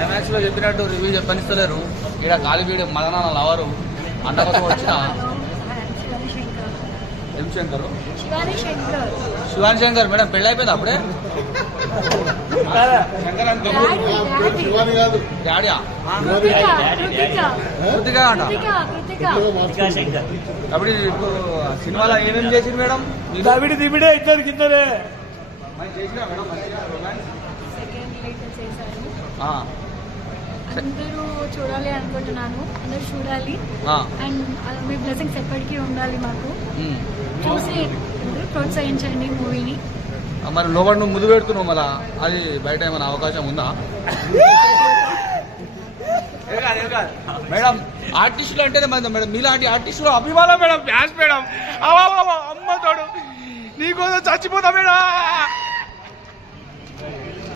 IMAX లో చెప్పినట్టు review చెప్పనిస్తలేరు. ఇక్కడ ఖాళీ వీడియో మదన లవరు అన్న కోసం వచ్చిన ఎం శంకర్ శివాని శంకర్ మేడం పెళ్ళి అయిపోయింది అప్పుడే. డాడీయా కృతికా అంట. కాబట్టి ఇప్పుడు సినిమాలో ఏమేమి చేసింది మేడం? దిబిడే ఇద్దరు కిందనే చేసినా మేడం అందరూ చూడాలి అనుకుంటున్నాను. అందరూ చూడాలి అండ్ మీ బ్లెస్సింగ్స్ ఎప్పటికీ ఉండాలి మాకు. చూసి ప్రోత్సహించండి మూవీని. మరి లోపల నువ్వు ముందు పెడుతున్నావు, మళ్ళా అది బయట ఏమైనా అవకాశం ఉందా? మేడం ఆర్టిస్టులు అంటేనే మేడం మీలాంటి ఆర్టిస్టులు అభిమానం మేడం, ఫ్యాన్స్ మేడం. అమ్మ తోడు నీకోసం చచ్చిపోతా మేడం.